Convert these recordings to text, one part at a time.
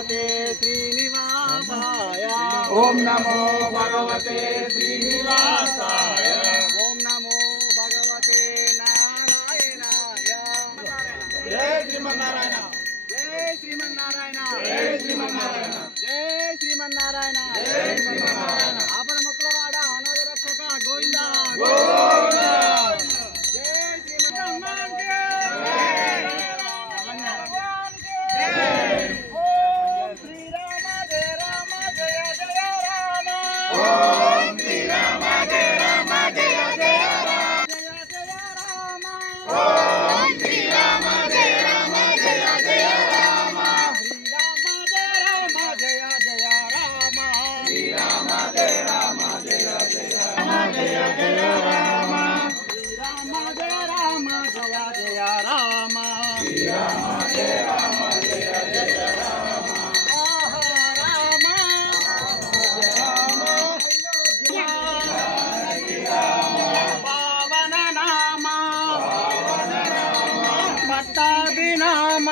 भगवते श्रीनिवासाय। ओम नमो भगवते श्रीनिवासाय। ओम नमो भगवते नारायणाय। जय श्रीमन्नारायण। जय श्रीमन्नारायण। जय श्रीमन्नारायण। जय श्रीमन्नारायण। जय श्रीमन्नारायण। आपन मुक्लवाड़ अनाथ रक्षक गोविंद गोविंद। जय श्रीमन्नारायण के ओम श्री राम जय राम जय जय राम। ओम श्री राम जय राम जय जय राम। जय जय राम। ओम श्री राम जय राम जय जय राम। श्री राम जय राम जय जय राम। श्री राम जय राम जय जय राम जय जय राम। श्री राम जय राम जय जय राम। श्री राम जय राम जय जय राम। राम पावन नाम पट्टाभिनाम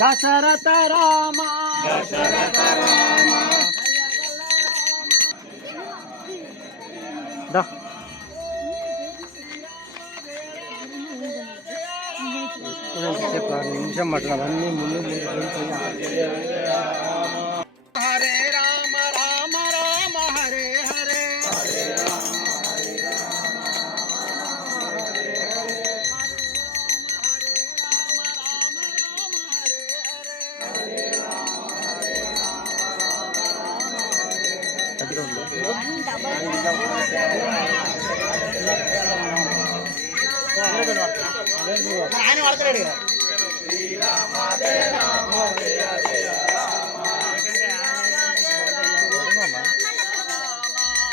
दशरथ राम। दशरथ राम। నిమిషం పట్టడం అన్ని ముందు హరే రామ రామ రామ హరే హరే ఆయన పడతాడు శ్రీరామ జయ రామ జయ జయ రామ।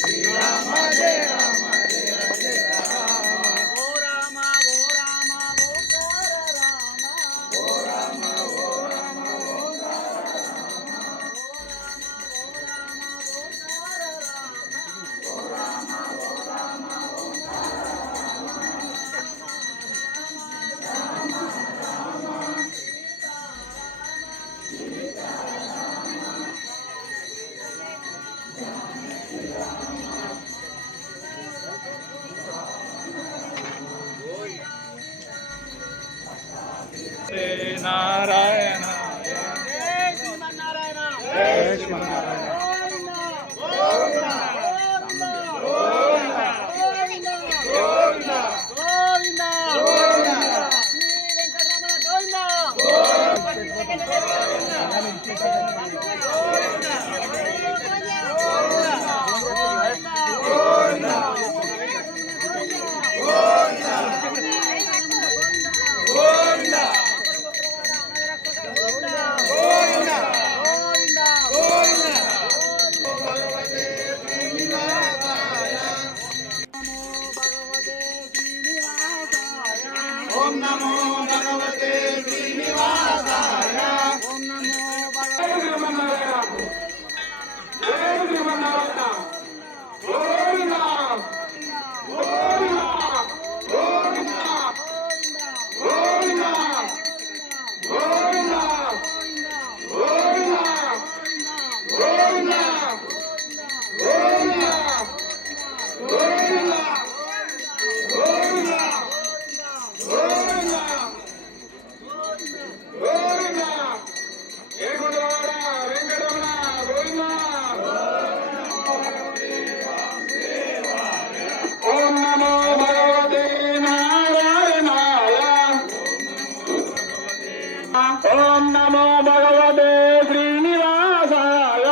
శ్రీరామ జయ రామ జయ జయ రామ। ఓ రామ ఓ రామ ఓ రామ ఓ రామ ఓ నారాయణ। జై శ్రీమన్నారాయణ। జై శ్రీమన్నారాయణ। గోవింద గోవింద గోవింద గోవింద గోవింద శ్రీ వెంకటరమణ గోవింద ओम नमो भगवते श्रीनिवासाय। ओम नमो भगवते ओम नमो भगवते नारायणाय। ओम नमो भगवते श्रीनिवासाय।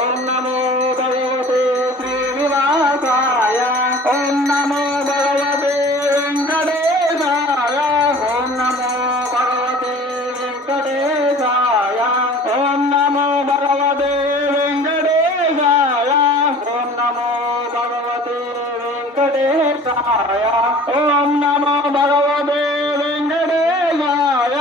ओम नमो भगवते श्रीनिवासाय। ओम नमो भगवते वेंकटेशाय। ओम नमो भगवते वेंकटेशाय। ओम नमो भगवते वेंकटेशाय। ओम नमो भगवते वेंकटेशाय। ओम नमो भगवते वेंकटेशाय।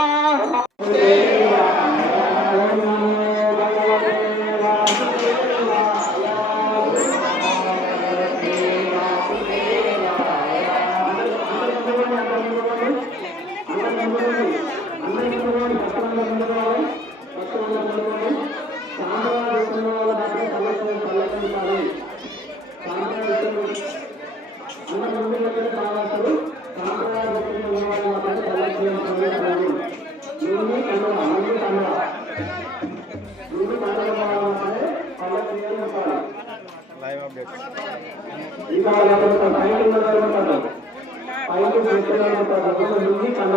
ఇంకా లేకపోతే పైకి ఉండగలుగుతారు పైకి పెట్టగలుగుతారు లుంగి కండ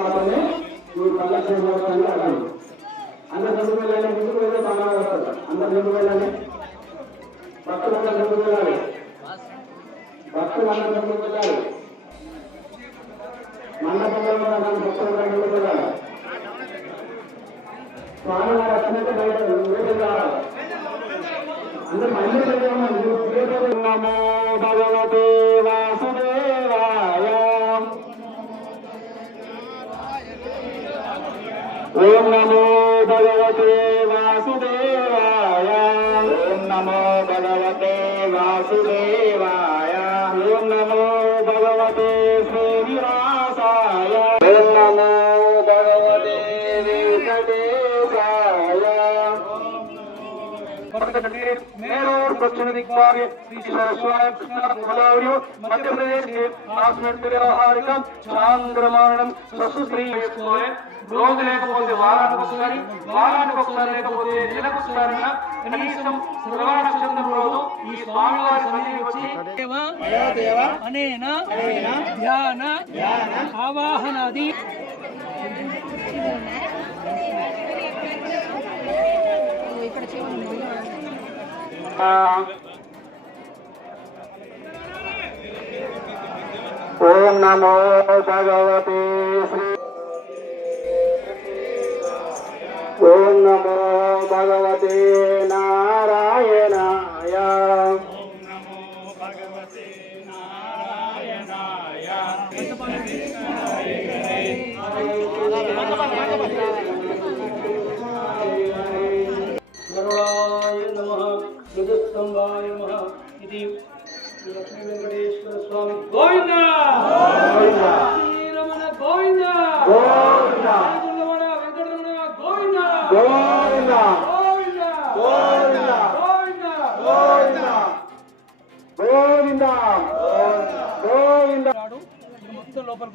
మాత్రమే ఈ కళ్ళక్షేమానికి అర్థం అందరు ముందుకు వెళ్ళాలి ముందుకు వెళ్ళే సమాధానం వస్తారు అందరు ముందుకు వెళ్ళాలి భక్తులందరూ ముందుకు వెళ్ళాలి భక్తులందరూ ముందుకు వెళ్ళాలి మండపంలో భక్తులందరూ ముందుకు వెళ్ళాలి స్వామి గారు వచ్చినట్టు బయట రావాలి అందరూ మళ్ళీ నమో భగవతే వాసుదేవాయ ఓం నమో భగవతే వాసుదేవాయ ఓం నమో భగవతే వాసుదేవాయ ఓం నమో భగవతే శ్రీనివాసాయ ఓం నమో భగవతే వెంకటేశాయ मेरूर पश्चिम दिग्भागे श्री मध्य प्रदेश के आस्मृत व्यवहारिकम चांद्रमाणम ससुश्री రోజు లేకపోతే వారానికి ఒకసారి లేకపోతే నెలకు ఒకసారి కనీసం శ్రవణ నక్షత్రం రోజు ఈ స్వామివారి సన్నిధికి వచ్చి అనేన ధ్యాన ఆవాహనాది ఓం నమో భగవతే శ్రీ ఓం నమో భగవతే నారాయణాయ ఓం నమో భగవతే నారాయణాయ గరుడాయ నమః ధ్వజస్తంభాయ నమః ఇది లక్ష్మీ వెంకటేశ్వర స్వామి గోవింద శ్రీరమణ గోవింద గోవింద వెంకటరమణ గోవింద గోవింద గోవింద గోవింద గోవింద గోవింద మొత్తం లోపలికి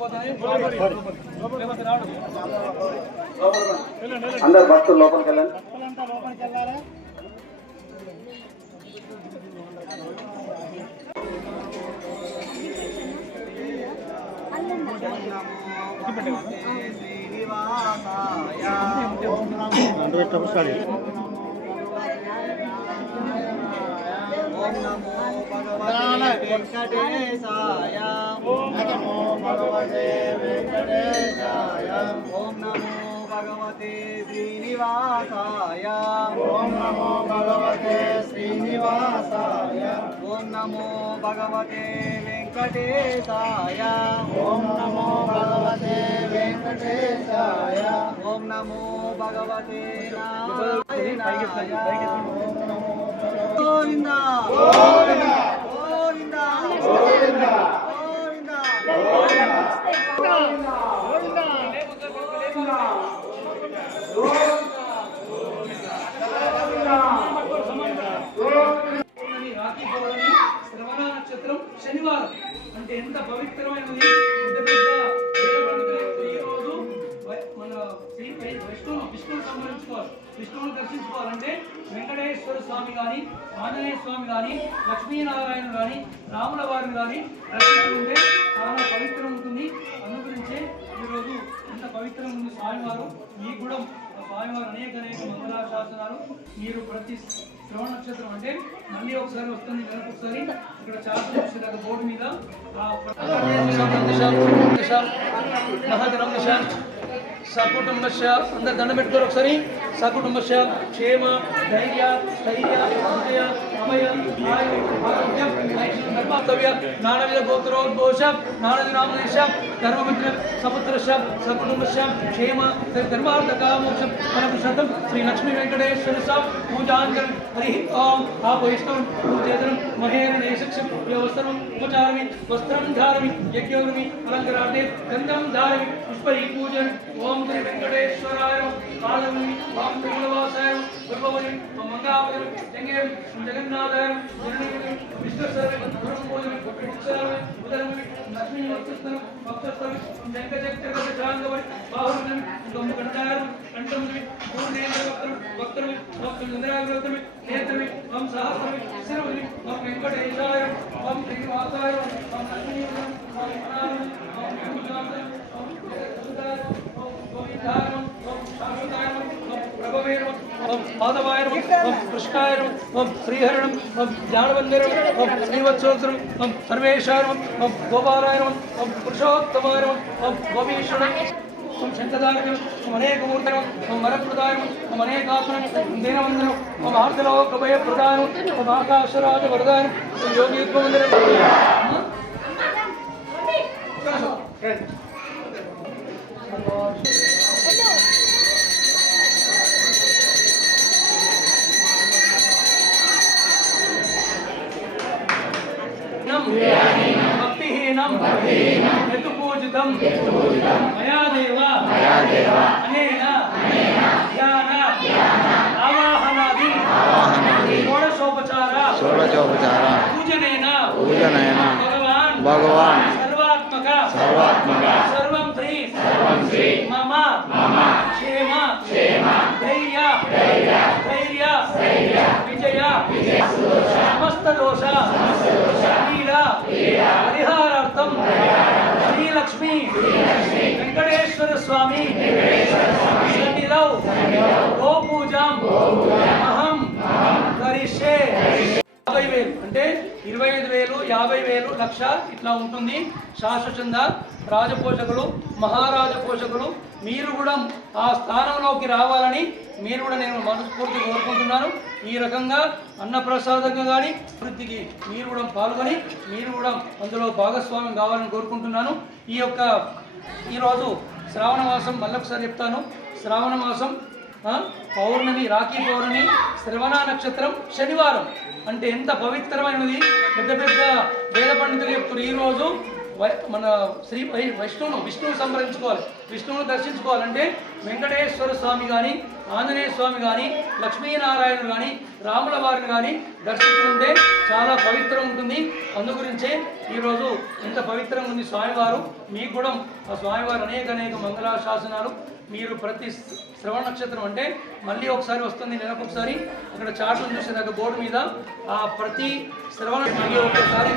పోతానే అందరు భక్తులు లోపలికి వెళ్ళండి ఓం నమో భగవతే వెంకటేశాయ ఓం నమో భగవతే వెంకటేశాయ ఓం నమో భగవతే శ్రీనివాసాయ ఓం నమో భగవతే శ్రీనివాసాయ ఓం నమో భగవతే వెంకటేశాయ ఓం నమో భగవతే వెంకటేశాయ ఓం నమో భగవతే నారాయణాయ గోవింద గోవింద గోవింద గోవింద రాఖీ పౌర్ణమి శ్రవణ నక్షత్రం శనివారం అంటే ఎంత పవిత్రమైనది ఎంత పెద్ద ఈ రోజు మన విష్ణువుని సంహరించుకోవాలి విష్ణువుని దర్శించుకోవాలంటే వెంకటేశ్వర స్వామి కానీ ఆంజనేయ స్వామి కానీ లక్ష్మీనారాయణ కానీ రాముల వారిని కానీ దర్శించుకుంటే చాలా పవిత్రం ఉంటుంది. అందుగురించే ఈరోజు ఎంత పవిత్రం ఉంది స్వామివారు. ఈ గుణం స్వామివారు అనేక మంగళాశాసనాలు మీరు ప్రతి శ్రవణ నక్షత్రం అంటే మళ్ళీ ఒకసారి వస్తుంది నెలకు ఒకసారి ఇక్కడ చాలా బోర్డు మీద మహాజనం దశ సకుటుంబశ అందరు దండ పెట్టుకోరు ఒకసారి. సకుటుంబశ క్షేమ ధైర్య స్థైర్య విజయ అమయ ఆయు ఆరోగ్యం ధర్మాతవ్య నానవిధ గోత్రోద్భోష నానది నామదేశ ధర్మమిత్ర సపుత్రశ సకుటుంబశ క్షేమ ధర్మార్థ కామోక్ష ఫలపుషం శ్రీ లక్ష్మీ వెంకటేశ్వర స పూజాంజలి హరి ఓం ఆపయిష్టం పూజేదనం మహేన నేశక్షం వ్యవస్థరం ఉపచారమి వస్త్రం ధారమి యజ్ఞోర్మి అలంకరార్థే గంధం ధారమి పుష్పై పూజన్ ఓం శ్రీ వెంకటేశ్వరాయ కాళమి ఓం త్రిగుణవాసాయ గురుభవని మంగాపదం జంగేం జగన్నాథాయ జననీ విశ్వసర్వ గురుభోజనం ఉత్సరామి ఉదరమి లక్ష్మీ వక్షస్థలం వక్షస్థలం జంగజక్తగత జాంగవని బాహురం గంధారం కంఠం పూర్ణేంద్ర భక్తులు భక్తులు ఇంద్రాగ్రతులు నేత్రమి ఓం సహస్రమి శిరమి ఓం వెంకటేశాయ ఓం శ్రీనివాసాయ ఓం లక్ష్మీనారాయణ ఓం గణానాయ ఓం వెంకటాయ ఓం సుధాయ ఓం గోవిందాయ ఓం శాశ్వతాయ ఓం ప్రభవేయ ఓం మాధవాయ ఓం కృష్ణాయ ఓం శ్రీహరణం ఓం జ్ఞానవందరం ఓం శ్రీవత్సోత్సరం ఓం సర్వేశాయ ఓం గోపాలాయ ఓం పురుషోత్తమాయ ఓం గోపీశ్వరం ఓం శంఖదాయకం ఓం అనేకమూర్తనం ఓం వరప్రదాయం ఓం అనేకాత్మనం ఓం దీనవందనం ఓం ఆర్తలోకభయప్రదాయం ఓం ఆకాశరాజ వరదాయం ఓం యోగీత్వవందనం. భక్తిహీనం యతుపూజితం మయా దేవ అనేన ధ్యాన ఆవాహనాది షోడశోపచార పూజనేన భగవాన్ సర్వాత్మక సర్వం శ్రీ మమ క్షేమ ధైర్య విజయ సమస్త దోష పరిహారార్థం శ్రీలక్ష్మీ వెంకటేశ్వర స్వామి సన్నిధౌ గోపూజాం అహం కరిష్యే. 50,000 అంటే 25,000, 50,000, లక్ష ఇట్లా ఉంటుంది. శాశ్వతంద రాజపోషకులు మహారాజ పోషకులు మీరు కూడా ఆ స్థానంలోకి రావాలని మీరు కూడా నేను మనస్ఫూర్తిగా కోరుకుంటున్నాను. ఈ రకంగా అన్నప్రసాదంగా కానీ వృద్ధికి మీరు కూడా పాల్గొని మీరు కూడా అందులో భాగస్వామ్యం కావాలని కోరుకుంటున్నాను. ఈరోజు శ్రావణ మాసం మళ్ళొకసారి చెప్తాను. శ్రావణ మాసం పౌర్ణమి, రాఖీ పౌర్ణమి, శ్రవణ నక్షత్రం, శనివారం అంటే ఎంత పవిత్రమైనది. పెద్ద పెద్ద వేద పండితులు చెప్తున్నారు ఈరోజు మన విష్ణువును సంప్రదించుకోవాలి, విష్ణువును దర్శించుకోవాలంటే వెంకటేశ్వర స్వామి కానీ ఆంజనేయ స్వామి కానీ లక్ష్మీనారాయణుడు కానీ రాముల వారిని కానీ దర్శించుకుంటే చాలా పవిత్రం ఉంటుంది. అందుగురించే ఈరోజు ఇంత పవిత్రంగా ఉంది స్వామివారు. మీకు కూడా ఆ స్వామివారు అనేక మంగళాశాసనాలు. మీరు ప్రతి శ్రవణ నక్షత్రం అంటే మళ్ళీ ఒకసారి వస్తుంది, నెలకు ఒకసారి. అక్కడ చాటును చూసేదాకా బోర్డు మీద ఆ ప్రతి శ్రవణ మళ్ళీ ఒకసారి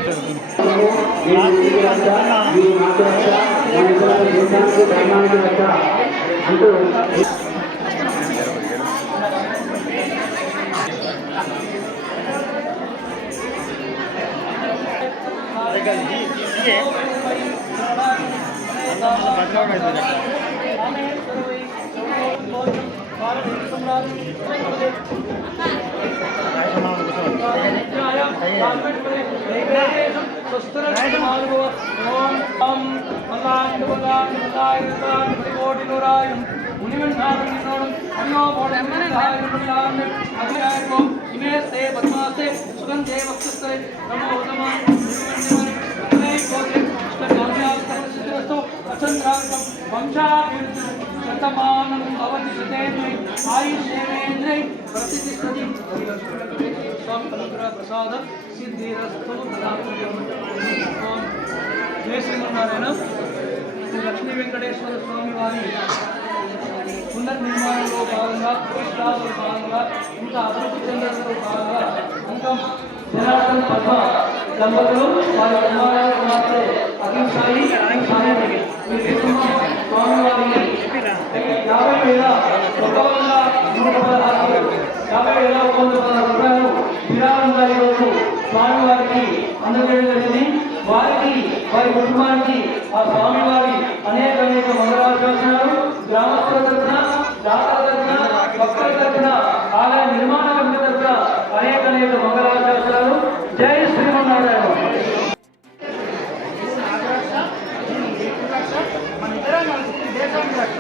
శతమానం భవతి శతేంద్రై ఆయుష్యేంద్రై ప్రతిష్టతి స్వామి అనుగ్రహ ప్రసాద సిద్ధిరస్తు. జయ శ్రీమన్నారాయణ. శ్రీ లక్ష్మీ వెంకటేశ్వర స్వామి వారి పునర్నిర్మాణంలో భాగంగా, ప్రతిష్టాలో భాగంగా, ఇంకా అభివృద్ధి చెందడంలో భాగంగా అంకం జనార్దన్ పద్మ దంపతులు వారి నిర్మాణాలు మాత్రం అహింసాయి స్వామివారికి 50,116 రూపాయలు విరాళంగా ఈరోజు స్వామివారికి అందజేయడం జరిగింది. వారికి వారి కుటుంబానికి ఆ స్వామివారి అనేక మంగళాశాసనాలు గ్రామస్తుల తరఫున, దాతల తరఫున, భక్తుల తరఫున, ఆలయ నిర్మాణ కమిటీ తరఫున అనేక మంగళాశాసనాలు. జై శ్రీమన్నారాయణ. మన ఇద్దరం దేశానికి రక్ష